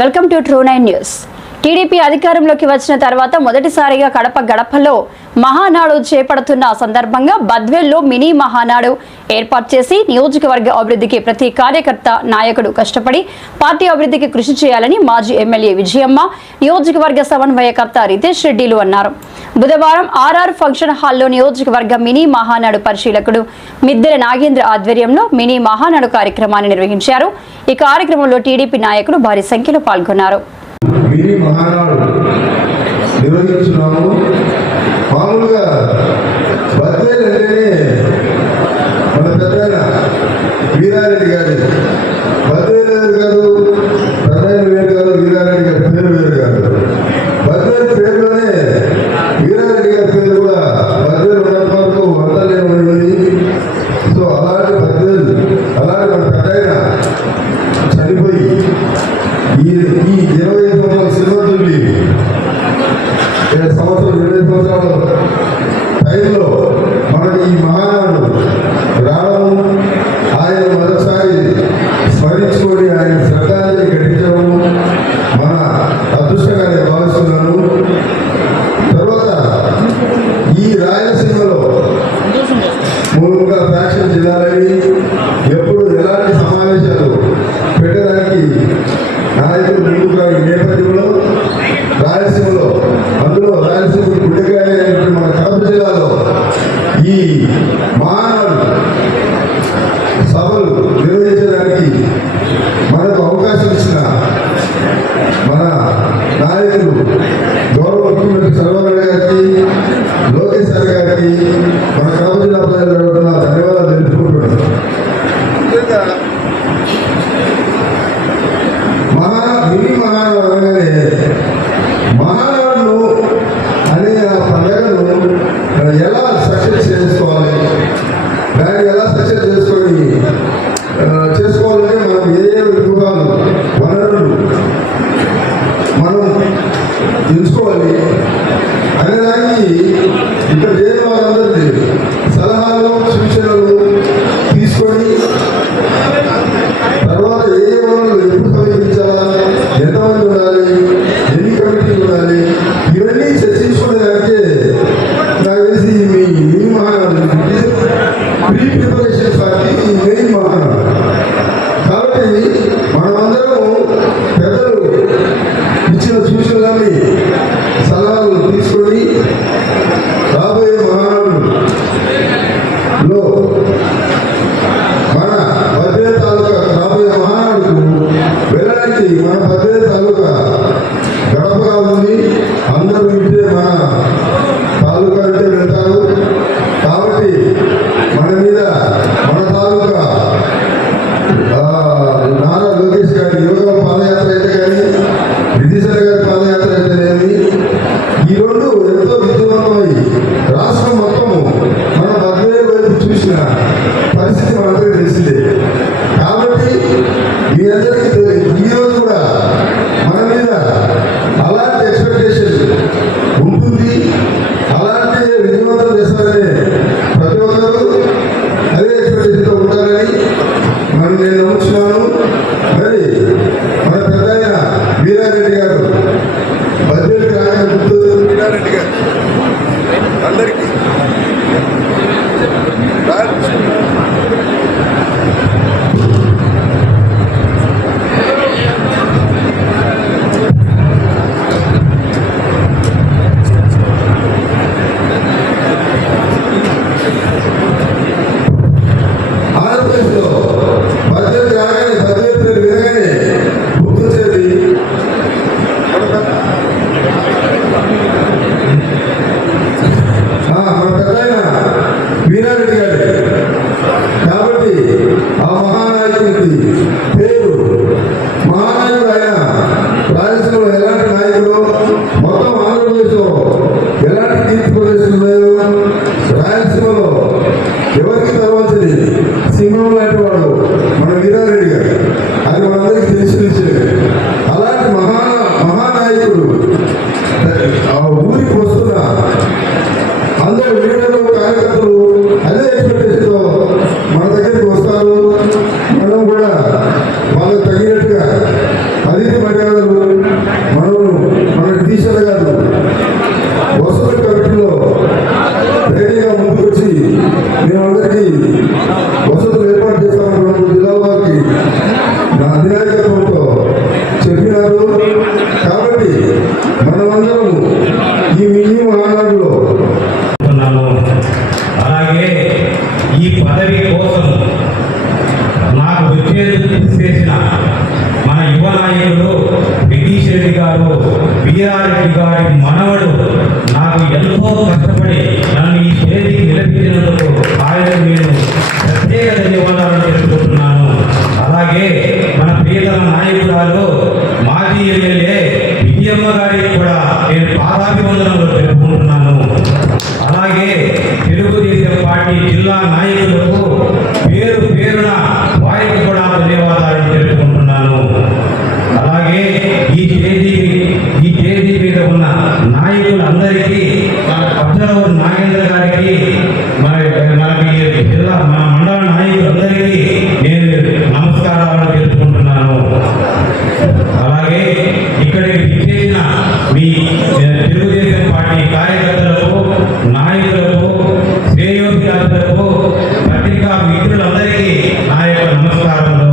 Welcome to True nine news. TDP అధికారంలోకి వచ్చిన తర్వాత మొదటిసారిగా కడప గడపలో మహానాడు చేపడుతున్న సందర్భంగా బద్వేల్లో మినీ మహానాడు ఏర్పాటు చేసి నియోజకవర్గ అభివృద్ధికి ప్రతి కార్యకర్త నాయకుడు కష్టపడి పార్టీ అభివృద్ధికి కృషి చేయాలని మాజీ ఎమ్మెల్యే విజయమ్మ, నియోజకవర్గ సమన్వయకర్త రితేష్ రెడ్డిలు అన్నారు. బుధవారం ఆర్ఆర్ ఫంక్షన్ హాల్లో నియోజకవర్గ మినీ మహానాడు పరిశీలకుడు మిద్దెల నాగేంద్ర ఆధ్వర్యంలో మినీ మహానాడు కార్యక్రమాన్ని నిర్వహించారు. ఈ కార్యక్రమంలో టీడీపీ నాయకులు భారీ సంఖ్యలో పాల్గొన్నారు. మినీ మహానాడు నిర్వహించున్నాము. మామూలుగా బద్వేల్ అంటేనే మన పెద్ద వీరారెడ్డి గారి బద్వేల్ గారు పెద్ద వేరు గారు వీరారెడ్డి గారి పేరు వేరు గారు. బద్వేల్ పేరులోనే వీరారెడ్డి గారి పేరు కూడా బద్వేల్ ఉన్నంత వరకు వందలేమని. సో అలాంటి బద్వేల్ అలాంటి మన పెద్ద చనిపోయి ఈ 25 సంవత్సరాల శ్రీమంతుడి 20 సంవత్సరాల టైంలో మనకి ఈ మహానాడు రావడం, ఆయన మరోసారి స్మరించుకొని ఆయన శ్రద్ధాంజలి ఘటించడం మన అదృష్టంగా నేను భావిస్తున్నాను. తర్వాత ఈ రాయలసీమలో మూలంగా ఫ్యాక్షన్ జిల్లాలని ఎప్పుడు ఎలాంటి సమావేశాలు పెట్టడానికి నాయకులు ముందుగా ఈ నేపథ్యంలో రాయలసీమలో, అందులో రాయలసీమ గుడ్డగానే మన కడప జిల్లాలో ఈ మహానాడు సభలు నిర్వహించడానికి మనకు అవకాశం ఇచ్చిన మన నాయకులు గౌరవ ముఖ్యమంత్రి చంద్రబాబు గారికి, లోకేష్ గారికి, మన కడప జిల్లా ప్రజలు ధన్యవాదాలు తెలుపుకుంటున్నాను. మినీ మహానాడు అనగానే మహానాడును అనే ఆ పండుగను ఎలా సక్సెస్ చేసుకోవాలి, దాన్ని ఎలా సక్సెస్ చేసుకోవాలంటే మనం ఏ వ్యూహాలు వనరులు మనం తెలుసుకోవాలి అనేదానికి ఇక్కడ లేని వాళ్ళందరినీ సలహాలు సూచనలు తీసుకొని తర్వాత ఏ వనరులు ఎప్పుడు సమీపించాలా, ఎంతమంది ఉండాలి, ఎన్ని కమిటీలు ఉండాలి, ఇవన్నీ చర్చించుకునేదానికే నాకు తెలిసి మీ main Mahanadu pre preparation party ఈ మెయిన్ మహానాడు. కాబట్టి మనమందరం పెద్దలు ఇచ్చిన సూచనలని సలహాలు తీసుకొని రాబోయే మహానాడులో మన బద్వేల్ తాలూకా రాబోయే మహానాడుకు వెళ్ళడానికి మన బద్వేల్ తాలూకా గడపగా ఉంది. అందరూ ఇంటే మన తాలూకా అంటే వెళ్తారు. కాబట్టి మన మీద మన తాలూకా నారా లోకేష్ గారి యోగా పాదయాత్ర అయితే కానీ, విధిశర గారి పాదయాత్ర అయితేనేమి, ఈ రెండు ఎంతో విజయవంతమై రాష్ట్రం మొత్తము మన బద్వేల్ వైపు చూసిన పరిస్థితి మనందరికీ తెలిసిందే. కాబట్టి మీ అందరికీ ఈరోజు కూడా మన మీద అలాంటి ఎక్స్పెక్టేషన్ ఉంటుంది. అలాంటి విజయవంతం నితీష్ రెడ్డి గారు, వీరారెడ్డి గారి మనవడు నాకు ఎంతో కష్టపడి నన్ను ఈ స్టేజ్కి నిలబెట్టినందుకు ఆయనకు నేను ప్రత్యేక ధన్యవాదాలు తెలుపుకుంటున్నాను. అలాగే మన ప్రియతమ నాయకురాలు మాజీ ఎమ్మెల్యే విజయమ్మ గారికి కూడా నేను పాదాభివందనలు తెలుపుకుంటున్నాను. అలాగే తెలుగుదేశం పార్టీ జిల్లా నాయకులకు పేరు పేరున వారికి కూడా ధన్యవాదాలు తెలుపుకుంటున్నాను. అలాగే ఈ స్టేజీ మీద ఉన్న నాయకులందరికీ, అబ్జర్వర్ నాగేంద్ర గారికి, మనకి జిల్లా మన మండల నాయకులందరికీ నేను నమస్కారాలు తెలుపుకుంటున్నాను. అలాగే ఇక్కడికి విచ్చేసిన మీ తెలుగుదేశం పార్టీ కార్యకర్తలకు, నాయకులకు, శ్రేయోభిలాషులకు, పత్రికా మిత్రులందరికీ నా యొక్క నమస్కారములు.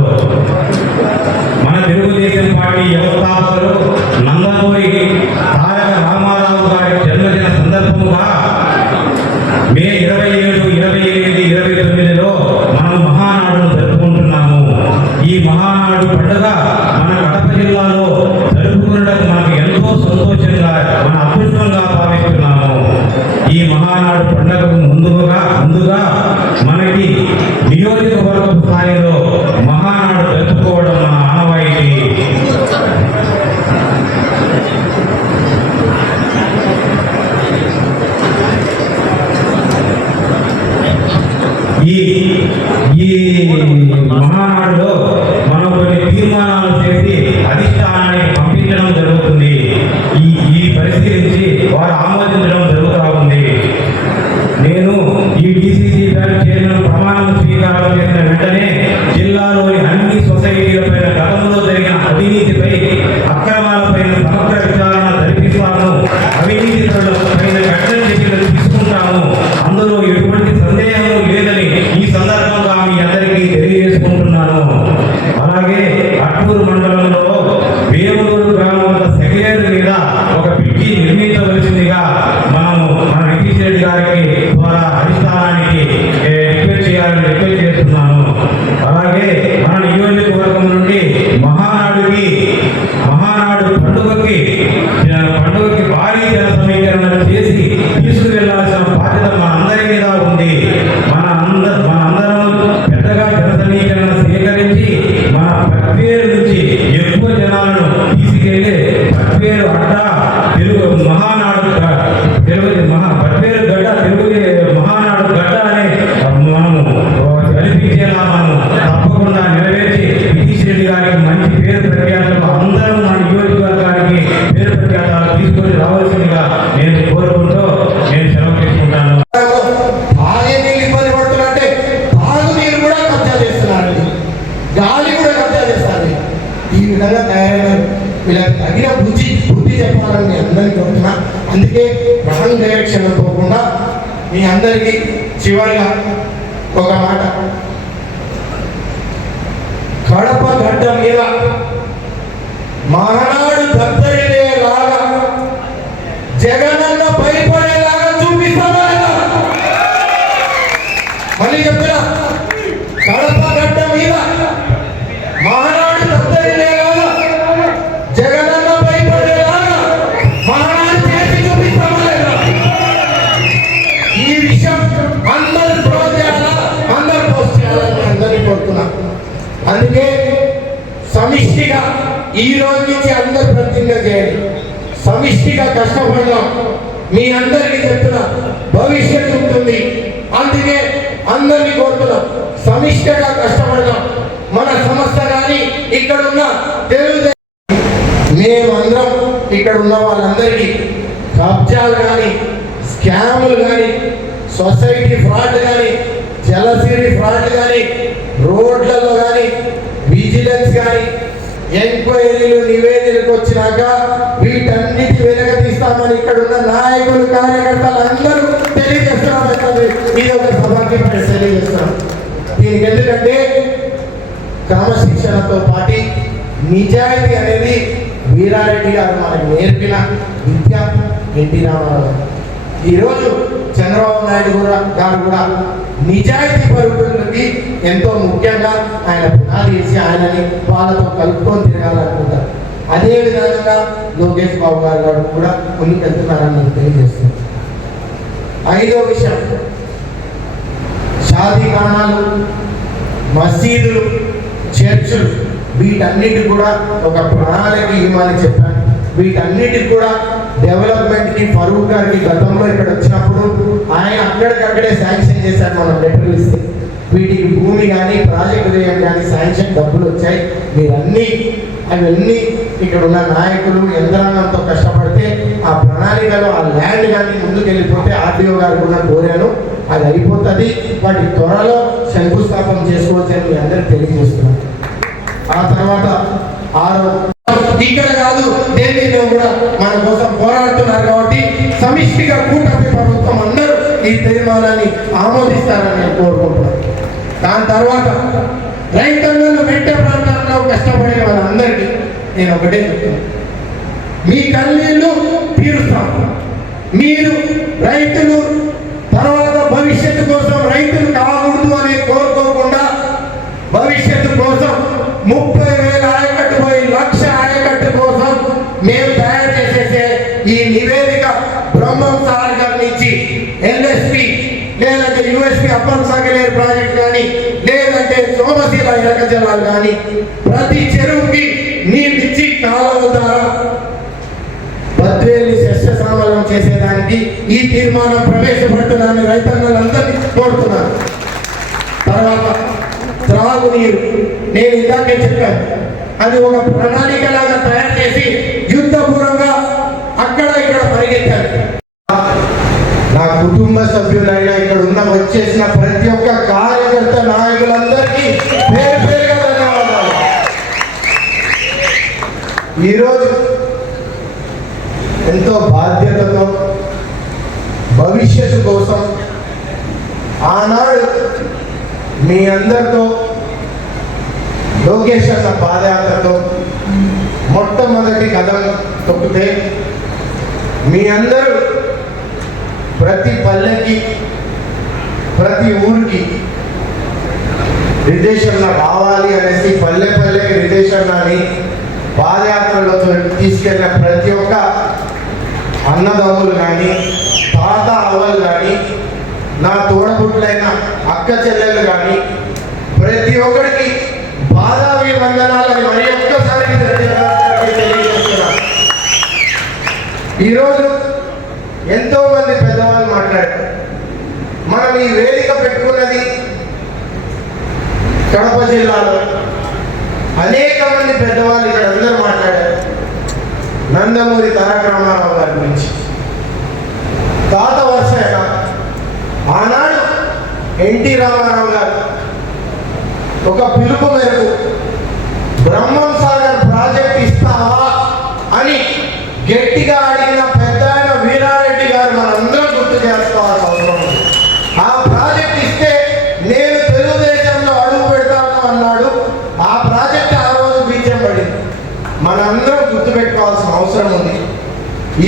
మన తెలుగుదేశం పార్టీ వ్యవస్థాపకులు నందమూరి తారక రామారావు గారి జన్మదిన సందర్భముగా మే 27, 28, 29లో మనం మహానాడును జరుపుకుంటున్నాము. ఈ మహానాడు పండుగ మన కడప జిల్లాలో జరుపుకున్నట్టు మనకు ఎంతో సంతోషంగా, మన అదృష్టంగా భావిస్తున్నాము. ఈ మహానాడు పండుగకు ముందుగా మనకి నియోజకవర్గ స్థాయిలో మహానాడు జరుపుకోవడం మన ఆనవాయితీ. ఈ మహానాడులో మనం కొన్ని తీర్మానాలు చేసి అధిష్టానానికి పంపించడం జరుగుతుంది. ఈ పరిశీలించి వారు ఆమోదించడం జరుగుతూ ఉంది. నేను ఈ డిసిసి బ్యాంక్ చైర్మన్ ప్రమాణ స్వీకారం చేసిన వెంటనే జిల్లాలోని అన్ని సొసైటీలపై గతంలో జరిగిన అవినీతిపై, అక్రమాలపై సమగ్ర విచారణ జరిపిస్తాను. అవినీతిపైన కఠిన చర్యలు తీసుకుంటాము. అందులో ఎటువంటి సందేహం లేదని ఈ సందర్భంగా మీ అందరికీ తెలియజేసుకుంటున్నాను. అలాగే అట్టూరు మండలంలో వేమూరు గ్రామం సెక్రటరీ మీద ఒక పిచ్చి నిర్మించవలసిందిగా మన నితీష్ రెడ్డి గారికి ద్వారా అధిష్టానానికి రిక్వెస్ట్ చేస్తున్నాను. అలాగే మన నియోజకవర్గం నుండి మహానాడు పండుగకి భారీ జన సమీకరణ చేసి తీసుకువెళ్లాల్సిన బాధ్యత మన అందరి మీద ఉంది. మనందరం పెద్దగా జన సమీకరణ సేకరించి మన పట్వేరు నుంచి ఎక్కువ జనాలను తీసుకెళ్లి పట్వేరు అడ్డా మహానాడు గడ్డ అనే మనము కల్పించేలా మనం తప్పకుండా నెరవేర్చి నితీష్ రెడ్డి గారికి మంచి పేరు ప్రఖ్యాతలు, అందరూ మన నియోజకవర్గానికి పేరు ప్రఖ్యాతాలు తీసుకొని రావాల్సిందిగా నేను కోరుకుంటూ నేను సెలవు తీసుకుంటాను. ఇబ్బంది పడుతున్నట్టే తాగునీరు కూడా కబ్జా చేస్తున్నారు, గాలి కూడా కబ్జా చేస్తారు. ఈ విధంగా తయారైన వీళ్ళకి తగిన బుద్ధి చెప్పాలని నేను అందరికీ చెప్తున్నా. అందుకే రాంగ్ డైరెక్షన్ పోకుండా మీ అందరికీ చివరిగా ఒక మాట, కడప గడ్డ మీద మహానాడు దత్తరిలేలాగా, జగనన్న భయపడేలాగా చూపిస్తామా? మళ్ళీ చెప్తున్నా, కడప గడ్డ మీద మహానాడు దత్తరిలేలాగా, జగనన్న భయపడేలాగా మహానాడు చేసి చూపిస్తామా లేదా? ఈ విషయం అందరూ పోస్ట్ చేయాలని అందరినీ కోరుతున్నా. అందుకే సమిష్టిగా ఈ రోజు నుంచి అందరు ప్రతిజ్ఞ చేయండి, సమిష్టిగా కష్టపడదాం. మీ అందరికీ చెప్తున్నా, భవిష్యత్తు ఉంటుంది. అందుకే అందరినీ కోరుతున్నాం, సమిష్టిగా కష్టపడదాం. మన సంస్థ కానీ ఇక్కడ ఉన్న తెలుగుదేశం, మేమందరం ఇక్కడ ఉన్న వాళ్ళందరికీ కబ్జాలు కానీ, స్కాములు కానీ, సొసైటీ ఫ్రాడ్ కానీ, జలసిరి ఫ్రాడ్ కానీ, రోడ్లలో కానీ, విజిలెన్స్ కానీ, ఎంక్వైరీలు నివేదికలకు వచ్చినాక వీటన్నిటి వెనక తీస్తామని ఇక్కడ ఉన్న నాయకులు, కార్యకర్తలు అందరూ తెలియజేస్తున్నాం. ఇది ఒక సభకి తెలియజేస్తున్నాం. దీనికి ఎందుకంటే క్రమశిక్షణతో పాటు నిజాయితీ అనేది వీరారెడ్డి గారు మనకు నేర్పిన విద్య. ఎన్టీ రామారావు ఈరోజు చంద్రబాబు నాయుడు గారు కూడా నిజాయితీ పరుపులకి ఎంతో ముఖ్యంగా ఆయన పునాది వేసి ఆయనని వాళ్ళతో కలుపుకొని తిరగాలనుకుంటారు. అదే విధంగా లోకేష్ బాబు గారు కూడా ముందుకు వెళ్తున్నారని నాకు తెలియజేస్తుంది. 5వ విషయం, షాదీఖానాలు, మసీదులు, చర్చులు, వీటన్నిటి కూడా ఒక ప్రణాళిక ఇవ్వమని చెప్పాను. వీటన్నిటికి కూడా డెవలప్మెంట్కి ఫరూక్ గారికి గతంలో ఇక్కడ వచ్చినప్పుడు ఆయన అక్కడికక్కడే శాంక్షన్ చేశారు. మనం లెటర్లు ఇస్తే వీటికి భూమి కానీ ప్రాజెక్టు వ్యయం కానీ శాంక్షన్ డబ్బులు వచ్చాయి. అవన్నీ ఇక్కడ ఉన్న నాయకులు యంత్రాంగంతో కష్టపడితే ఆ ప్రణాళికలో ఆ ల్యాండ్ కానీ ముందుకు వెళ్ళిపోతే ఆర్డీఓ గారు కూడా కోరాను, అది అయిపోతుంది. వాటి త్వరలో శంకుస్థాపన చేసుకోవచ్చని మీ అందరికి తెలియజేస్తున్నాను. ఆ తర్వాత ఇక్కడ కాదు దేని కూడా మన కోసం పోరాడుతున్నారు కాబట్టి సమిష్టిగా కూటమి ప్రభుత్వం అందరూ ఈ తీర్మానాన్ని ఆమోదిస్తారని నేను కోరుకుంటున్నాను. దాని తర్వాత రైతన్నలు మెట్ట ప్రాంతాల్లో కష్టపడే వాళ్ళందరికీ నేను ఒకటే చెప్తాను, మీ కన్నీళ్లు తీరుస్తాము. మీరు రైతులు తర్వాత భవిష్యత్తు కోసం రైతులు కాకూడదు అని కోరుకోకుండా భవిష్యత్తు కోసం 30,000 ఆయకట్టు పోయి 1,00,000 ఆయకట్టు కోసం మేము తయారు చేసేసే ఈ నివేదిక బ్రహ్మం సార్ గారి నుంచి ఎల్ఎస్పి లేదంటే యూఎస్పి అప్పర్ సాగలేరు ప్రాజెక్ట్ కానీ లేదంటే సోమశీల ఎలక జలాలు కానీ ప్రతి చెరువుకి నీళ్ళిచ్చి కాలువ ద్వారా బద్వేలి సస్య శ్యామలం చేసేదానికి ఈ తీర్మానం ప్రవేశపెడుతున్నాను. రైతన్నలందరినీ కోరుతున్నాను. తర్వాత త్రాగునీరు, నేను ఇందాకే చెప్పాను, అది ఒక ప్రణాళికలాగా తయారు చేసి యుద్ధపూర్వంగా అక్కడ ఇక్కడ పరిగెత్తారు. నా కుటుంబ సభ్యులైనా ఇక్కడ వచ్చేసిన ప్రతి ఒక్క కార్యకర్త నాయకులందరికీ పేరు పేరుగా ధన్యవాదాలు. ఈరోజు ఎంతో బాధ్యతతో భవిష్యత్తు కోసం ఆనాడు మీ అందరితో లోకేష్ అన్న పాదయాత్రతో మొట్టమొదటి కథం తొక్కితే మీ అందరూ ప్రతి పల్లెకి ప్రతి ఊరికి రిజేషన్ రావాలి అనేసి పల్లె పల్లెకి రిజేషన్ అని పాదయాత్రలో తీసుకెళ్ళిన ప్రతి ఒక్క అన్నదమ్ములు కానీ తాత అవ్వలు కానీ నా తోడబుట్లైన అక్క చెల్లెలు కానీ ప్రతి ఒక్కరికి బాధావి వందనాలని మరి ఒక్కసారి తెలియజేస్తున్నారు. ఈరోజు ఎంతో మంది పెద్దవాళ్ళు మాట్లాడారు. మనం ఈ వేదిక పెట్టుకున్నది కడప జిల్లాలో అనేక మంది పెద్దవాళ్ళు ఇక్కడ అందరూ మాట్లాడారు. నందమూరి తారక రామారావు గారి గురించి, తాత వరుస ఆనాడు ఎన్టీ రామారావు గారు ఒక పిలుపు మేరకు బ్రహ్మం సాగర్ ప్రాజెక్ట్ ఇస్తావా అని గట్టిగా అడిగిన పెద్ద ఆయన వీరారెడ్డి గారు మనందరం గుర్తు చేసుకోవాల్సిన అవసరం ఉంది. ఆ ప్రాజెక్ట్ ఇస్తే నేను తెలుగుదేశంలో అడుగు పెడతాను అన్నాడు. ఆ ప్రాజెక్ట్ ఆ రోజు బీచం పడింది. మనందరం గుర్తుపెట్టుకోవాల్సిన అవసరం ఉంది.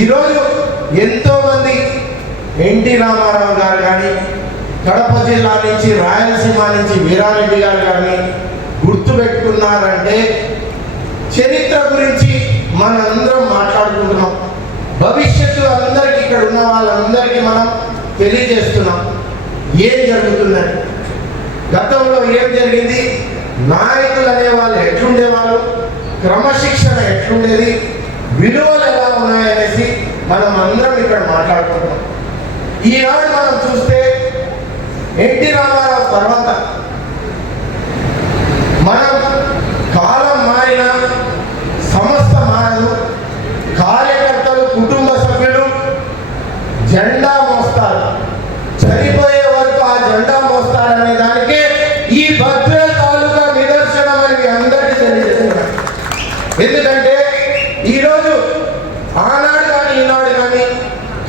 ఈరోజు ఎంతో మంది ఎన్టీ రామారావు గారు కానీ కడప జిల్లా నుంచి రాయలసీమ నుంచి వీరారెడ్డి గారు కానీ గుర్తుపెట్టుకున్నారంటే చరిత్ర గురించి మనందరం మాట్లాడుకుంటున్నాం. భవిష్యత్తు అందరికీ ఇక్కడ ఉన్న వాళ్ళందరికీ మనం తెలియజేస్తున్నాం ఏం జరుగుతుందని. గతంలో ఏం జరిగింది, నాయకులు అనేవాళ్ళు ఎట్లుండేవాళ్ళు, క్రమశిక్షణ ఎట్లుండేది, విలువలు ఎలా ఉన్నాయనేసి మనం అందరం ఇక్కడ మాట్లాడుకుంటాం. ఈనాడు మనం చూస్తే ఎన్టీ రామారావు తర్వాత మనం కాలం మారిన సంస్థ మారదు. కార్యకర్తలు కుటుంబ సభ్యులు జెండా మోస్తారు, చనిపోయే వరకు ఆ జెండా మోస్తారనే దానికే ఈ బద్వేల్ తాలూకా నిదర్శనం అని మీ అందరికీ తెలియజేస్తున్నారు. ఎందుకంటే ఈరోజు ఆనాడు కానీ ఈనాడు కానీ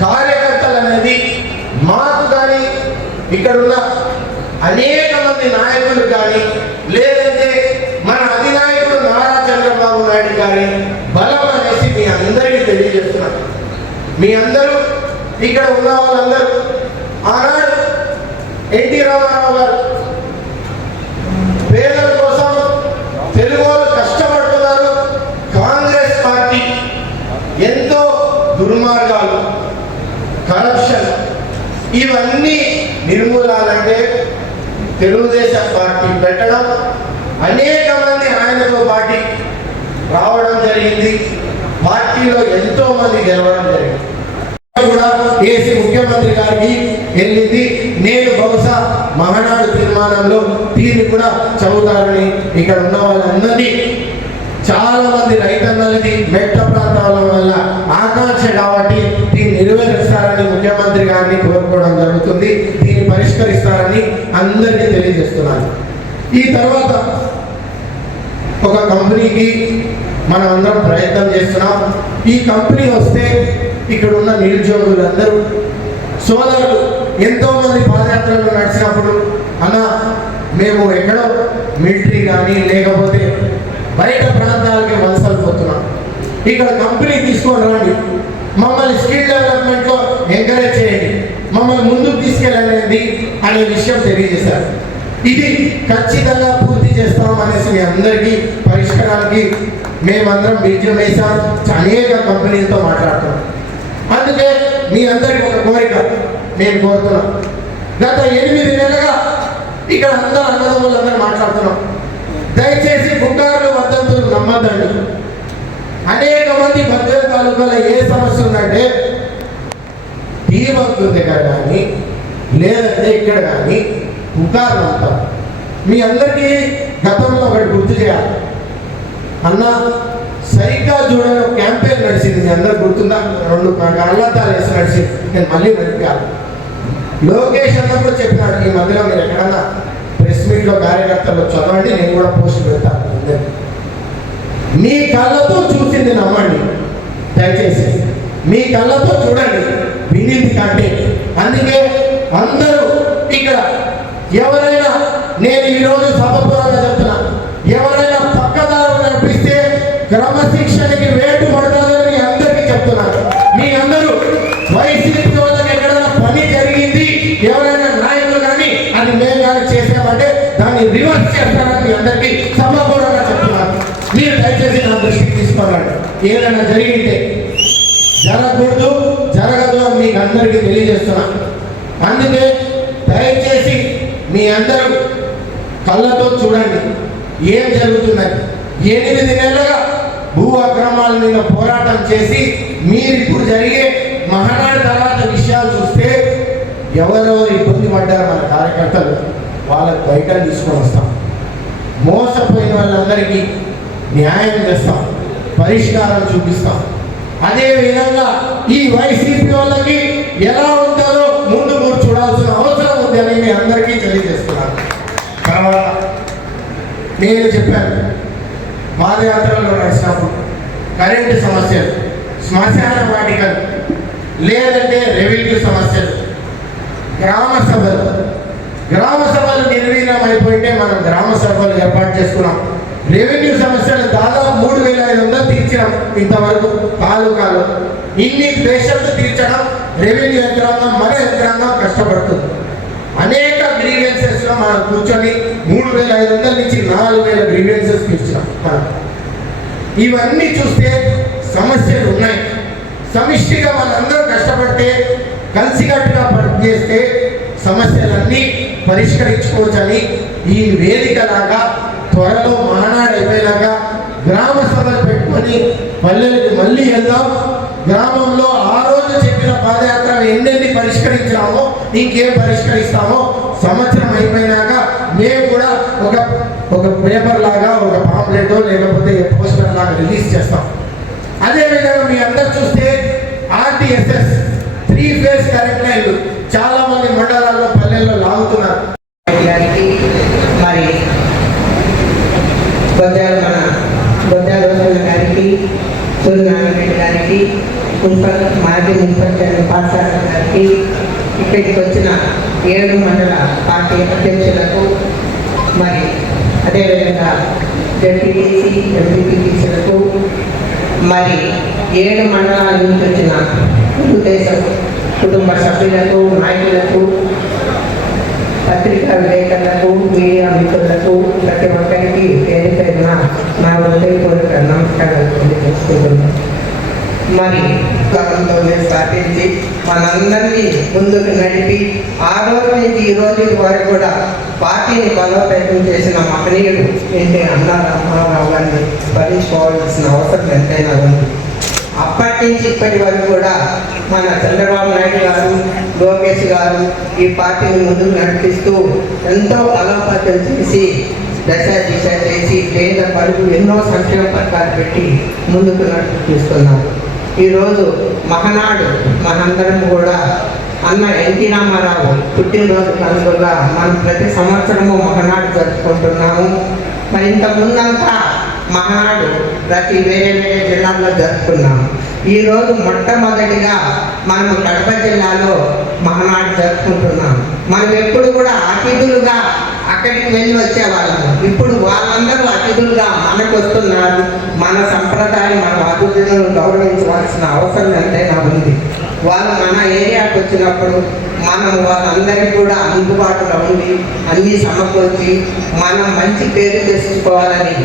కార్యకర్తలు అనేది మాకు కానీ ఇక్కడున్న అనేక మంది నాయకులు కానీ లేదంటే మన అధినాయకుడు నారా చంద్రబాబు నాయుడు గారి బలం అనేసి మీ అందరికీ తెలియజేస్తున్నారు. మీ అందరూ ఇక్కడ ఉన్న వాళ్ళందరూ ఆనాడు ఎన్టీ రామారావు గారు పేదల కోసం తెలుగు వాళ్ళు కష్టపడుతున్నారు, కాంగ్రెస్ ఎంతో దుర్మార్గాలు, కరప్షన్ ఇవన్నీ నిర్మూలాలంటే తెలుగుదేశం పార్టీ పెట్టడం, అనేక మంది ఆయనతో పార్టీ రావడం జరిగింది, పార్టీలో ఎంతో మంది గెలవడం జరిగింది. కూడా ఏసీ ముఖ్యమంత్రి గారికి వెళ్ళింది. నేను బహుశా మహానాడు తీర్మానంలో దీన్ని కూడా చదువుతారని ఇక్కడ ఉన్న వాళ్ళందరినీ, చాలా మంది రైతన్నలది మెట్ట ప్రాంతాల వల్ల ఆకాంక్ష కాబట్టి దీన్ని నెరవేరుస్తారని ముఖ్యమంత్రి గారిని కోరుకోవడం జరుగుతుంది. దీన్ని పరిష్కరిస్తారని అందరికీ తెలియజేస్తున్నాను. ఈ తర్వాత ఒక కంపెనీకి మనం అందరం ప్రయత్నం చేస్తున్నాం. ఈ కంపెనీ వస్తే ఇక్కడ ఉన్న నిరుద్యోగులందరూ సోదరులు ఎంతో మంది పాదయాత్రలు నడిచినప్పుడు అన్న మేము ఎక్కడో మిలిటరీ కానీ లేకపోతే బయట ప్రాంతాలకి వలసలిపోతున్నాం, ఇక్కడ కంపెనీ తీసుకొని రండి, మమ్మల్ని స్కిల్ డెవలప్మెంట్లో ఎంకరేజ్ చేయండి, మమ్మల్ని ముందుకు తీసుకెళ్ళండి అనే విషయం తెలియజేశారు. ఇది ఖచ్చితంగా పూర్తి చేస్తాం అనేసి మీ అందరికీ పరిష్కారానికి మేమందరం బీజం వేసాం. అనేక కంపెనీలతో మాట్లాడుతున్నాం. అందుకే మీ అందరికీ ఒక కోరిక నేను కోరుతున్నాం. గత 8 నెలలుగా ఇక్కడ అందరూ అన్నదమ్ములందరూ మాట్లాడుతున్నాం. దయచేసి పుకార్లు వదంతులు నమ్మద్దండి. అనేక మంది భద్రత తాలూకాలో ఏ సమస్య ఉందంటే దీపక్ దగ్గర కానీ లేదంటే ఇక్కడ కానీ పుకార్లు ఉంటారు. మీ అందరికీ గతంలో ఒకటి గుర్తు చేయాలి. అన్న సరిగ్గా చూడని క్యాంపెయిన్ నడిచింది, మీ అందరు గుర్తుందా? 2 కళ్ళద్దాలు వేసి నడిచింది. నేను మళ్ళీ నడిపాను. లోకేష్ అన్నప్పుడు చెప్పినాడు, ఈ మధ్యలో మీరు ఎక్కడన్నా ప్రెస్ మీట్లో కార్యకర్తలు చదవండి, నేను కూడా పోస్ట్ పెడతాను. మీ కళ్ళతో చూసింది నమ్మండి, దయచేసి మీ కళ్ళతో చూడండి, వినింది కంటే. అందుకే అందరూ ఇక్కడ ఎవరైనా, నేను ఈరోజు సభపూర్వకంగా చెప్తున్నా, ఎవరైనా పక్కదారు నడిపిస్తే క్రమశిక్షణకి వేటు పడతాదని మీ అందరికీ చెప్తున్నాను. మీ అందరూ వైసీపీ వాళ్ళకి ఎక్కడైనా పని జరిగింది, ఎవరైనా నాయకులు కానీ అది మేము కానీ చేసామంటే దాన్ని రివర్స్ చేస్తారని మీ అందరికీ సభపూర్వకంగా చెప్తున్నాను. మీరు దయచేసి నా దృష్టికి తీసుకోవాలండి. ఏదైనా జరిగితే జరగకూడదు, జరగదు అని మీకు అందరికీ తెలియజేస్తున్నాను. అందుకే దయచేసి మీ అందరూ కళ్ళతో చూడండి ఏం జరుగుతున్నది. 8 నెలలుగా భూ అక్రమాల మీద పోరాటం చేసి మీరు ఇప్పుడు జరిగే మహానాడు తర్వాత విషయాలు చూస్తే ఎవరెవరు ఇబ్బంది పడ్డారు మన కార్యకర్తలు వాళ్ళకి బయట తీసుకొని వస్తాం. మోసపోయిన వాళ్ళందరికీ న్యాయం చేస్తాం, పరిష్కారం చూపిస్తాం. అదే విధంగా ఈ వైసీపీ వాళ్ళకి ఎలా ఉంటుందో ముందు మీరు చూడాల్సిన అవసరం ఉంది అని మీ అందరికీ తెలియజేస్తున్నాను. తర్వాత నేను చెప్పాను, పాదయాత్రలో నడిచినప్పుడు కరెంటు సమస్యలు, శ్మశాన వాటికలు, లేదంటే రెవెన్యూ సమస్యలు, గ్రామ సభలు నిర్వీర్యం అయిపోయింటే మనం గ్రామ సభలు ఏర్పాటు చేసుకున్నాం. రెవెన్యూ సమస్యలు దాదాపు 3,500 తీర్చినాం ఇంతవరకు తాలూకాలో. ఇన్ని పేషెంట్లు తీర్చడం రెవెన్యూ యంత్రాంగం, మన యంత్రాంగం కష్టపడుతుంది. అనేక గ్రీవెన్సెస్లో మనం కూర్చొని 3,500 నుంచి 4,000 గ్రీవెన్సెస్ తీర్చినాం మనం. ఇవన్నీ చూస్తే సమస్యలు ఉన్నాయి. సమిష్టిగా వాళ్ళందరూ కష్టపడితే, కలిసికట్టుగా పనిచేస్తే సమస్యలన్నీ పరిష్కరించుకోవచ్చని ఈ వేదిక లాగా త్వరలో మహానాడు అయిపోయినాక గ్రామ సభలు పెట్టుకొని పల్లెలకు మళ్ళీ వెళ్దాం. గ్రామంలో ఆ రోజు చెప్పిన పాదయాత్ర ఎన్నెన్ని పరిష్కరించామో, ఇంకేం పరిష్కరిస్తామో సంవత్సరం అయిపోయినాక మేము కూడా ఒక పేపర్ లాగా, ఒక పాంప్లెట్ లేకపోతే పోస్టర్ లాగా రిలీజ్ చేస్తాం. అదేవిధంగా మీ అందరు చూస్తే ఆర్టీఎస్ఎస్ 3 ఫేజ్ కరెంట్ లైన్లు చాలా మంది మండలాల్లో పల్లెల్లో లాగుతున్నారు. మరి బొద్దాల గారికి, సూర్యనారాయణ గారికి, మాజీ మున్సిపల్ చైర్మన్ పాఠశాల గారికి, ఇక్కడికి వచ్చిన 7 మండల పార్టీ అధ్యక్షులకు, మరి అదేవిధంగా జడ్పీటీసీ, ఎంపీటీసీలకు, మరి 7 మండలాల నుంచి వచ్చిన తెలుగుదేశం కుటుంబ సభ్యులకు, నాయకులకు, పత్రికా విలేకరులకు, మీడియా మిత్రులకు, ప్రతి ఒక్కరికి పేరు పేరున నా హృదయపూర్వక నమస్కారాలు తెలియజేస్తున్నాను. మరి గతంతో స్థాపించి మనందరినీ ముందుకు నడిపి ఆ రోజు నుంచి ఈ రోజు వరకు కూడా పార్టీని బలోపేతం చేసిన మహనీయుడు ఏంటి అన్నా రామారావు గారిని స్మరించుకోవాల్సిన అవసరం ఎంతైనా ఉంది. అప్పటి నుంచి ఇప్పటి వరకు కూడా మన చంద్రబాబు నాయుడు గారు, లోకేష్ గారు ఈ పార్టీని ముందుకు నడిపిస్తూ ఎంతో బలోపేతం చేసి దశ దిశ చేసి పేద పరుగు ఎన్నో సంక్షేమ పథకాలు పెట్టి ముందుకు నడిపిస్తున్నారు. ఈరోజు మహనాడు మనందరం కూడా అన్న ఎన్టీ రామారావు పుట్టినరోజు కనుకగా మనం ప్రతి సంవత్సరము మహనాడు జరుపుకుంటున్నాము. మరి ఇంతకుముందంతా మహనాడు ప్రతి వేరే వేరే జిల్లాల్లో జరుపుకున్నాము. ఈరోజు మొట్టమొదటిగా మనం కడప జిల్లాలో మహనాడు జరుపుకుంటున్నాం. మనం ఎప్పుడు కూడా అతిథులుగా అక్కడికి వెళ్ళి వచ్చేవాళ్ళము. ఇప్పుడు వాళ్ళందరూ అతిథులుగా మనకు వస్తున్నారు. మన సంప్రదాయం, మన అతిథులను గౌరవించవలసిన అవసరం ఎంతైనా ఉంది. వాళ్ళు మన ఏరియాకి వచ్చినప్పుడు మనం వాళ్ళందరికీ కూడా అందుబాటులో ఉండి అన్నీ సమకూర్చి మనం మంచి పేరు తెచ్చుకోవాలని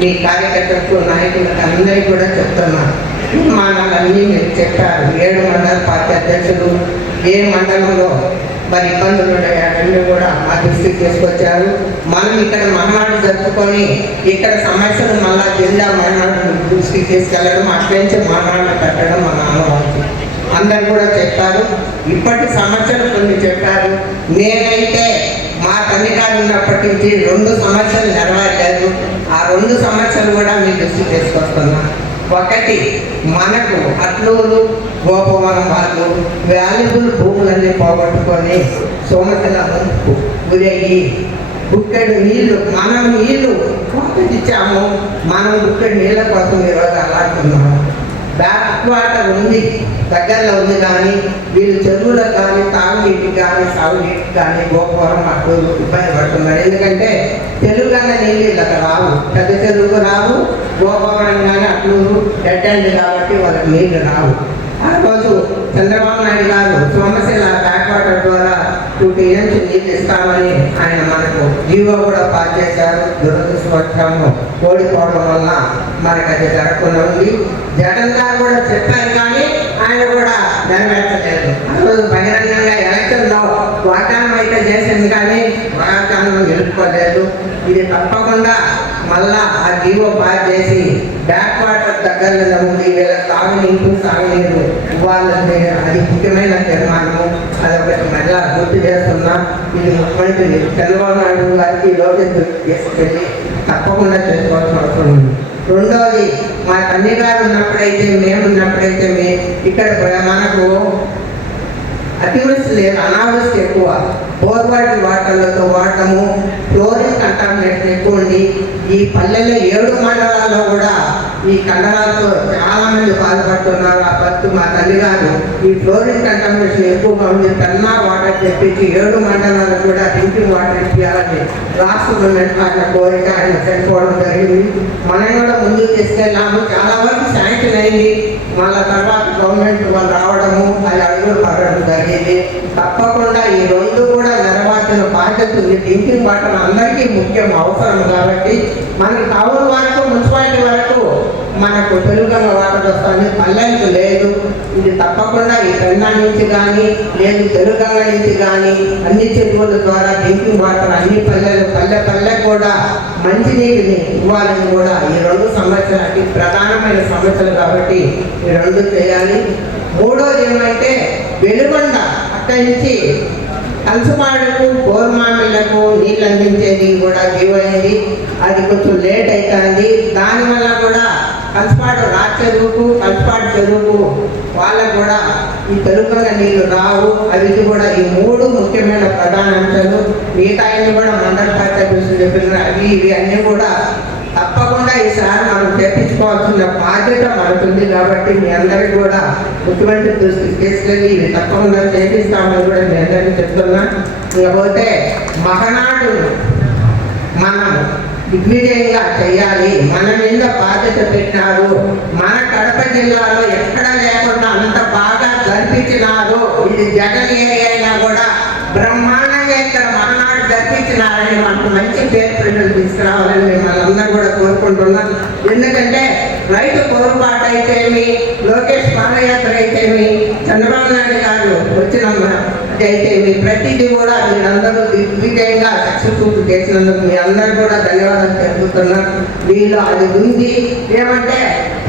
మీ కార్యకర్తలకు, నాయకులకు అందరికీ కూడా చెప్తున్నాను. తీర్మానాలన్నీ మీరు చెప్పారు. 7 మండల పార్టీ అధ్యక్షులు ఏ మండలంలో మరి ఇబ్బందులు ఉన్నాయన్నీ కూడా మా దృష్టికి తీసుకొచ్చారు. మనం ఇక్కడ మహనాడు జరుపుకొని ఇక్కడ సమస్యలు మళ్ళా జిల్లా మహనాడు దృష్టికి తీసుకెళ్ళడం, అట్నుంచి మహనాడు పెట్టడం మన ఆనవాయితీ. అందరు కూడా చెప్పారు. ఇప్పటి సమస్యలు కొన్ని చెప్పారు. నేనైతే మా తండ్రి గారు ఉన్నప్పటి నుంచి 2 సమస్యలు నెరవేరలేదు. ఆ 2 సమస్యలు కూడా మీ దృష్టికి తీసుకొస్తున్నాను. ఒకటి, మనకు అట్లూరు గోపవరం వాళ్ళు వాల్యుబుల్ భూములన్నీ పోగొట్టుకొని సోమశిల గురయ్యి బుక్కెడు నీళ్లు, మనం నీళ్లు ఇచ్చాము, మనం బుక్కెడు నీళ్ళ కోసం ఈరోజు అలాంటున్నాము. బ్యాక్ వాటర్ ఉంది, దగ్గరలో ఉంది, కానీ వీళ్ళు చెరువులకు కానీ తాగునీటికి కానీ సాగునీటికి కానీ గోపవరం అటు ఇబ్బంది పడుతున్నారు. ఎందుకంటే తెలుగన్న నీళ్ళు అక్కడ రావు, పెద్ద చెరువుకు రావు, గోపవరం కానీ అట్లూరు డెడ్ అండ్ కాబట్టి వాళ్ళకి నీళ్ళు రావు. ఆ రోజు చంద్రబాబు నాయుడు గారు సోమశిల బ్యాక్ వాటర్ ద్వారా 2 TMC నీళ్ళు ఇస్తామని ఆయన మనకు జీవో కూడా పాస్ చేశారు. దురదృష్టవశాత్తు ఓడిపోవడం వల్ల మనకు అది జరగకుండా ఉంది. జగన్ గారు కూడా చెప్పారు, కానీ ఆయన కూడా నెరవేర్చలేదు. ఆ రోజు బహిరంగంగా ఎలక్షన్లో వాగ్దానం అయితే చేసింది, కానీ వాగ్దానం నిలుపుకోలేదు. ఇది తప్పకుండా మళ్ళా ఆ జీవో పాస్ చేసి బ్యాక్ వాటర్ దగ్గరలో ఉంది, వీళ్ళ తాగునీరు సాగునీరు ఇవ్వాలంటే అది ముఖ్యమైన తీర్మానము. అదొకటి మళ్ళా గుర్తు చేస్తున్నా. ఇది ముఖ్యమంత్రి చంద్రబాబు నాయుడు గారికి లోకేష్ తీసుకెళ్ళి తప్పకుండా చేసుకోవాల్సిన అవసరం ఉంది. రెండవది, మా తండ్రి గారు ఉన్నప్పుడైతే, మేమున్నప్పుడైతే ఇక్కడ మనకు అతివృష్టి లేదు, అనావృష్టి ఎక్కువ. బోర్వాటి వాటర్లతో వాడటము, ఫ్లోరిన్ కంటామినేషన్ ఎక్కువ ఉండి ఈ పల్లెల్లో 7 మండలాల్లో కూడా ఈ కండరాలతో చాలా మంది బాధపడుతున్నారు. ఆ పత్తు మా తల్లి గారు ఈ ఫ్లోరిన్ కంటామినేషన్ ఎక్కువగా ఉంది, పెన్నా వాటర్ తెప్పించి 7 మండలాలకు కూడా డ్రింకింగ్ వాటర్ ఇప్పించాలని రాష్ట్ర గవర్నమెంట్ ఆయన కోరిక ఆయన చనిపోవడం జరిగింది. మనం కూడా ముందుకు తీసుకెళ్ళాము. చాలా వరకు శాంక్షన్ అయింది. మళ్ళా తర్వాత గవర్నమెంట్ వాళ్ళు రావడము, అది అడుగులు పడడం జరిగింది. తప్పకుండా ఈ 2 కూడా నెరవేర్చిన బాధ్యత ఉంది. డ్రింకింగ్ వాటర్ అందరికీ ముఖ్యం, అవసరం. కాబట్టి మనకి టౌన్ వరకు, మున్సిపాలిటీ వరకు మనకు తెలుగంగ వాటర్ వస్తుంది, పల్లెలకు లేదు. ఇది తప్పకుండా ఈ పెన్నా నుంచి కానీ లేదు తెలుగంగ నుంచి కానీ అన్ని చెరువుల ద్వారా డ్రింకింగ్ వాటర్ అన్ని పల్లె కూడా మంచినీటిని ఇవ్వాలని కూడా ఈ 2 సమస్యలు అతి ప్రధానమైన సమస్యలు. కాబట్టి ఈ 2 చేయాలి. మూడోది ఏమంటే వెలుగొండ అక్కడి నుంచి కలుసుపాడుకు, గోర్మామిళ్లకు నీళ్ళు అందించేది కూడా జీవైంది. అది కొంచెం లేట్ అవుతుంది. దానివల్ల కూడా కలుసుపాడు చెరువుకు, కలుసుపాడు చెరువుకు వాళ్ళకు కూడా ఈ తెలుగుల నీళ్ళు రావు. అవి కూడా ఈ 3 ముఖ్యమైన ప్రధాన అంశాలు. మిగతా కూడా మండల పార్టీ చెప్పిన ఇవి అన్నీ కూడా తప్పకుండా ఈసారి మనం తెప్పించుకోవాల్సిన బాధ్యత మనకుంది. కాబట్టి మీ అందరికీ కూడా ముఖ్యమంత్రి దృష్టికి తీసుకెళ్ళి ఇవి తప్పకుండా చేపిస్తామని కూడా మీ అందరికీ చెప్తున్నా. ఇకపోతే మహనాడు మనం దిగ్విజయంగా చేయాలి. మన మీద బాధ్యత పెట్టినారు. మన కడప జిల్లాలో ఎక్కడ లేకుండా అంత బాగా జరిపించినారు. ఇది జగన్ ఏరియా అయినా కూడా బ్రహ్మాండంగా ఇక్కడ మహనాడు జరిపించినారని మనకు మంచి పేరు ప్రజలు తీసుకురావాలని మిమ్మల్ని అందరూ కూడా కోరుకుంటున్నాం. ఎందుకంటే రైతు పోరుబాటు అయితేమి, లోకేష్ అయితేమి చంద్రబాబు నాయుడు గారు వచ్చిన అయితేమి ప్రతిదీ కూడా మీరందరూ దిగ్విజయంగా సక్సెస్ఫుల్ చేసినందుకు మీ అందరూ కూడా ధన్యవాదాలు తెలుపుతున్నాను. వీళ్ళు అది ఉంది ఏమంటే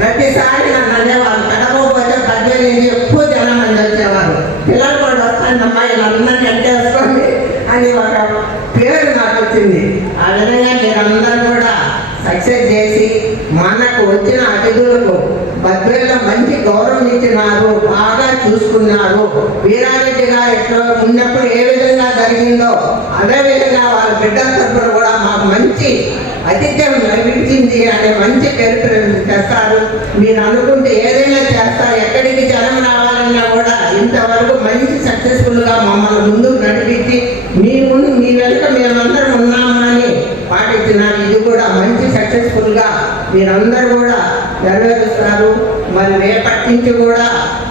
ప్రతిసారి నన్ను అనేవాళ్ళు కడకపోతే 10,000 నుంచి ఎక్కువ జనం అని వచ్చేవారు. పిల్లలు కూడా వస్తానమ్మా వీళ్ళందరినీ అంటే వస్తుంది అని ఒక పేరు నాకు వచ్చింది. ఆ విధంగా మీరందరూ కూడా సక్సెస్ చేసి మనకు వచ్చిన అతిథులకు బద్వేల్లో మంచి గౌరవం ఇచ్చినారు, బాగా చూసుకున్నారు. వీరారెడ్డి గారు ఎట్లా ఉన్నప్పుడు ఏ విధంగా జరిగిందో అదే విధంగా వాళ్ళ బిడ్డల తరఫున కూడా మాకు మంచి అతిథ్యం లభించింది అనే మంచి పేరు చేస్తారు. మీరు అనుకుంటే ఏదైనా చేస్తారు. ఎక్కడికి జనం రావాలన్నా కూడా ఇంతవరకు మంచి సక్సెస్ఫుల్గా మమ్మల్ని ముందుకు నడిపించి మీ వెనుక మేమందరం ఉన్నామని పాటిస్తున్నారు. ఇది కూడా మంచి సక్సెస్ఫుల్గా మీరందరూ కూడా నెరవేరుస్తారు. మరి రేపటి నుంచి కూడా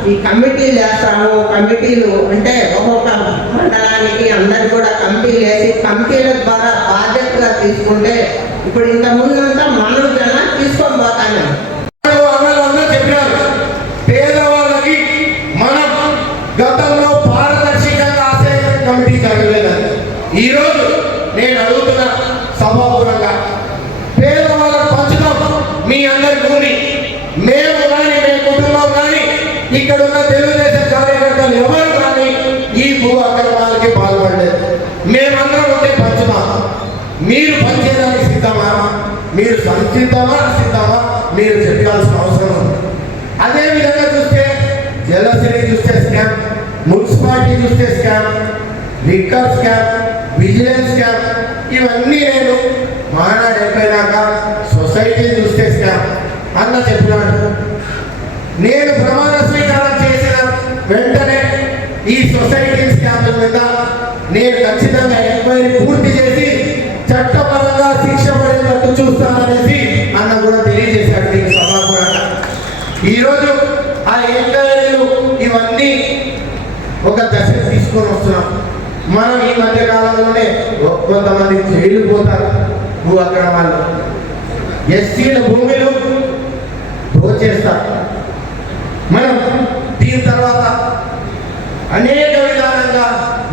ఈ కమిటీలు వేస్తాము. కమిటీలు అంటే ఒక్కొక్క మండలానికి అందరు కూడా కమిటీలు వేసి కమిటీల ద్వారా బాధ్యతగా తీసుకుంటే ఇప్పుడు ఇంత ముందంతా మనం జనం తీసుకొని పోతాను. చెప్పినారు పేదవాళ్ళకి మనం గతంలో పారదర్శకంగా అసెస్మెంట్ కమిటీ జరగలేదని. ఈరోజు నేను అడుగుతున్న సభాపూర్వంగా పేదవాళ్ళకు పంచుతాం మీ అందరి భూమి. మేము కానీ మీ కుటుంబం కానీ ఇక్కడ ఉన్న తెలుగుదేశం కార్యకర్తలు ఎవరు కానీ ఈ భూ అక్రమాలకి పాల్పడలేదు. మేమందరం ఉంటే పంచుతాం. మీరు పంచేదానికి సిద్ధమా? మీరు సంసిద్ధమా సిద్ధమా మీరు చెప్పాల్సిన అవసరం ఉంది. అదేవిధంగా చూస్తే జలశ్రీ చూస్తే స్కామ్, మున్సిపాలిటీ చూస్తే scam, liquor scam, vigilance scam, ఇవన్నీ నేను మానాడు అయిపోయినాక సొసైటీ చూస్తే స్కామ్ అన్న చెప్పినాడు. నేను ప్రమాణ స్వీకారం చేసిన వెంటనే ఈ సొసైటీ స్కామ్ల మీద నేను ఖచ్చితంగా ఎంక్వైరీ పూర్తి చేసి చట్టపరంగా శిక్ష పడేటట్టు చూస్తాననేసి అన్న కూడా తెలియజేశాడు దీనికి సభాపూర్వకంగా. ఈరోజు ఆ ఎంక్వైరీలు ఇవన్నీ ఒక దశ తీసుకొని వస్తున్నాం. మనం ఈ మధ్య కాలంలోనే కొంతమంది జైలు పోతారు భూ అక్రమాలు, ఎస్సీల భూమిలు దోచేస్తారు. మనం దీని తర్వాత అనేక విధానంగా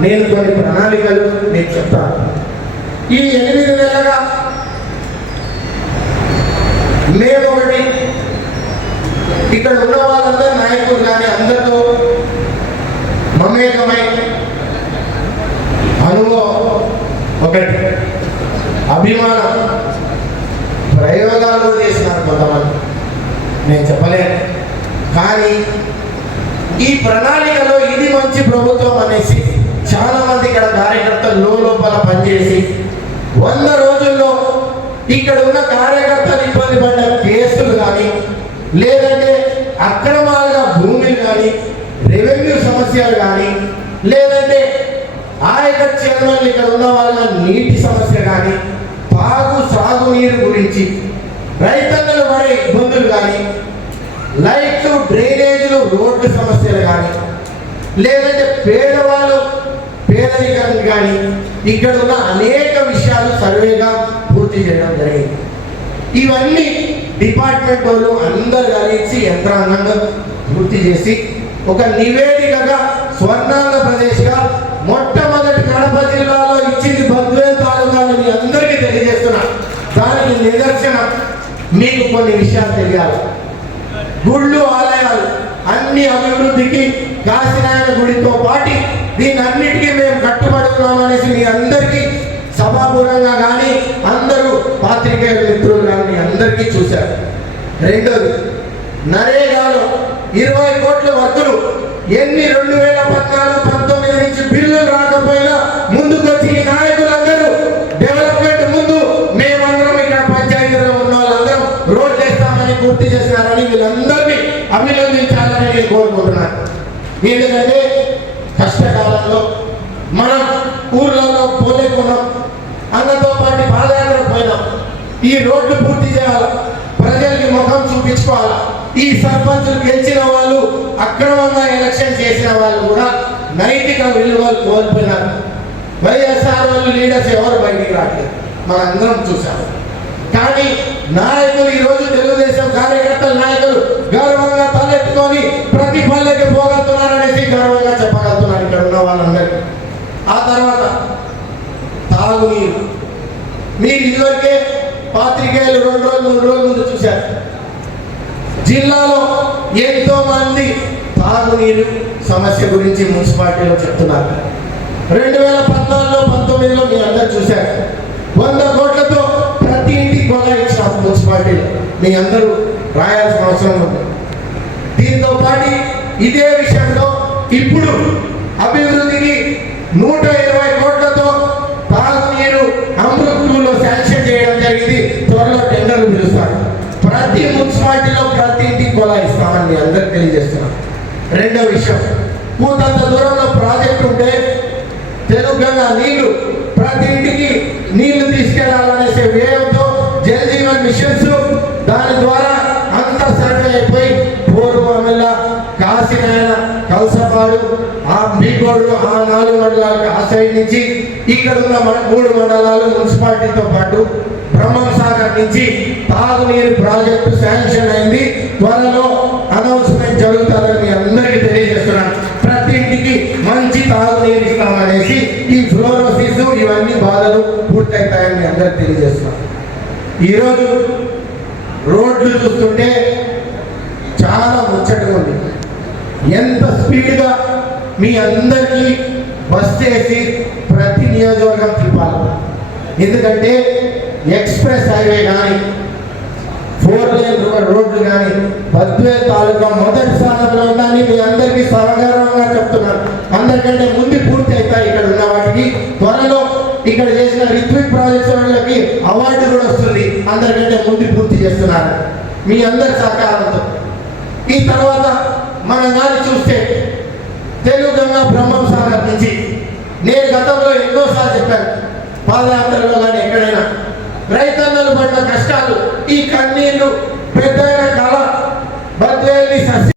నేను కొన్ని ప్రణాళికలు మీకు చెప్తాను. ఈ 8 నెలలుగా మేము ఒకటి ఇక్కడ ఉన్న వాళ్ళందరూ నాయకులు కానీ అందరితో మమేకమై అనుభవం ఒకటి, అభిమానం, ప్రయోగాలు చేసినారు కొంతమంది, నేను చెప్పలేను. కానీ ఈ ప్రణాళికలో ఇది మంచి ప్రభుత్వం అనేసి చాలా మంది ఇక్కడ కార్యకర్తలు లోపల పనిచేసి 100 రోజుల్లో ఇక్కడ ఉన్న కార్యకర్తలు ఇబ్బంది పడ్డ కేసులు కానీ లేదంటే అక్రమాలుగా భూములు కానీ రెవెన్యూ సమస్యలు కానీ లేదంటే ఆయకట్ చైర్మన్లు ఇక్కడ ఉన్న వాళ్ళ నీటి సమస్య కానీ సాగునీరు గురించి రైతన్నలు పడే ఇబ్బందులు కానీ లైట్లు డ్రైనేజీలు రోడ్డు సమస్యలు కానీ లేదంటే పేదవాళ్ళు పేదరికం కానీ ఇక్కడ ఉన్న అనేక విషయాలు సర్వేగా పూర్తి చేయడం జరిగింది. ఇవన్నీ డిపార్ట్మెంట్ వాళ్ళు అందరు కలిసి యంత్రాంగంగా పూర్తి చేసి ఒక నివేదికగా స్వర్ణాంధ్రప్రదేశ్గా మొట్టమొదటి కడప జిల్లాలో ఇచ్చింది బద్వేల్ తాలూకాని మీ అందరికీ తెలియజేస్తున్నా. దానికి నిదర్శనం మీకు కొన్ని విషయాలు తెలియాలి. గుళ్ళు ఆలయాలు అన్ని అభివృద్ధికి కాశీనారాయణ గుడితో పాటు దీనన్నిటికీ మేము కట్టుబడి ఉన్నామనేసి మీ అందరికీ సభాపూర్వంగా కానీ అందరూ పాత్రికేయ మిత్రులు కానీ అందరికీ చూశారు. రెండోది, నరేగాలో 20 కోట్ల వర్కులు ఎన్ని 2014-19 నుంచి బిల్లులు రాకపోయినా ముందుకొచ్చి ఈ నాయకులందరూ డెవలప్మెంట్ ముందు మేమందరం ఇక్కడ పంచాయతీలో ఉన్న వాళ్ళందరం రోడ్ చేస్తామని పూర్తి చేసినారని వీళ్ళందరినీ అభినందించాలని నేను కోరుకుంటున్నాను. ఎందుకంటే కష్టకాలంలో మనం ఊర్లలో పోలేకున్నాం, అన్నతో పాటు పాదయాత్ర పోయినాం. ఈ రోడ్లు పూర్తి చేయాలి, ప్రజలకి ముఖం చూపించుకోవాలి. ఈ సర్పంచులు గెలిచిన వాళ్ళు అక్రమంగా ఎలక్షన్ చేసిన వాళ్ళు కూడా నైతిక విలువలు కోల్పోయినారు. వైఎస్ఆర్ వాళ్ళు లీడర్స్ ఎవరు బయటికి రావట్లేదు, మనందరం చూసాము. కానీ నాయకులు ఈరోజు తెలుగుదేశం కార్యకర్తల నాయకులు గౌరవంగా తలెత్తుకొని ప్రతి పల్లెకి పోగా తాగునీరు సమస్య గురించి మున్సిపాలిటీలో చెప్తున్నారు. 2014లో 19లో మీ అందరు చూశారు. 100 కోట్లతో ప్రతి ఇంటికి కొలా ఇచ్చిన మున్సిపాలిటీలో మీ అందరూ రాయాల్సిన అవసరం ఉంది. దీంతో పాటు ఇదే విషయంలో ఇప్పుడు అభివృద్ధికి 120 కోట్లతో తాగునీరు అమృత్లో శాంక్షన్ చేయడం జరిగింది. త్వరలో టెండర్లు పిలుస్తారు. ప్రతి మున్సిపాలిటీలో ప్రతి ఇంటికి కొలా ఇస్తామని మీ అందరికి తెలియజేస్తున్నాం. రెండో విషయం, కూతంత దూరంలో ప్రాజెక్టు ఉంటే తెలుగుగా నీళ్లు ప్రతి ఇంటికి నీళ్లు తీసుకెళ్లాలనేసే వ్యయంతో జల్ జీవన్ మిషన్స్ దాని ద్వారా అంత సర్వే అయిపోయి పూర్వమెల్ల కాశీనాయన కౌసపాడు ఆ బీగోడు ఆ 4 మండలాలకు ఆ సైడ్ నుంచి ఇక్కడ ఉన్న 3 మండలాలు మున్సిపాలిటీతో పాటు బ్రహ్మం సాగర్ నుంచి తాగునీరు ప్రాజెక్టు శాంక్షన్ అయింది. త్వరలో అనౌన్స్మెంట్ జరుగుతుందని మీ అందరికీ తెలియజేస్తున్నాను. ప్రతి ఇంటికి మంచి తాగునీరు ఇస్తామనేసి ఈ ఫ్లోరోసిస్ ఇవన్నీ బాధలు పూర్తవుతాయని మీ అందరికి తెలియజేస్తున్నాను. ఈరోజు రోడ్లు చూస్తుంటే చాలా ముచ్చటగా ఉంది. ఎంత స్పీడ్గా మీ అందరికీ బస్ చేసి ప్రతి నియోజకవర్గం తిప్పాలి. ఎందుకంటే ఎక్స్ప్రెస్ హైవే కానీ 4 లేన్ రోడ్లు కానీ బద్వేల్ తాలూకా మొదటి స్థానంలో ఉందని మీ అందరికీ సగర్వంగా చెప్తున్నాను. అందరికంటే ముందు పూర్తి అవుతాయి ఇక్కడ ఉన్న వాటికి. త్వరలో ఇక్కడ చేసిన రిత్విక్ ప్రాజెక్ట్స్ వాళ్ళకి అవార్డు కూడా వస్తుంది. అందరికంటే ముందు పూర్తి చేస్తున్నారు మీ అందరి సహకారంతో. ఈ తర్వాత మనం కానీ చూస్తే తెలుగుగా బ్రహ్మం సాగర్ నుంచి నేను గతంలో ఎన్నోసార్లు చెప్పాను, పాదయాత్రలో కానీ ఎక్కడైనా రైతన్నలు పడిన కష్టాలు, ఈ కన్నీళ్లు, పెద్ద కళ బద్వేల్ని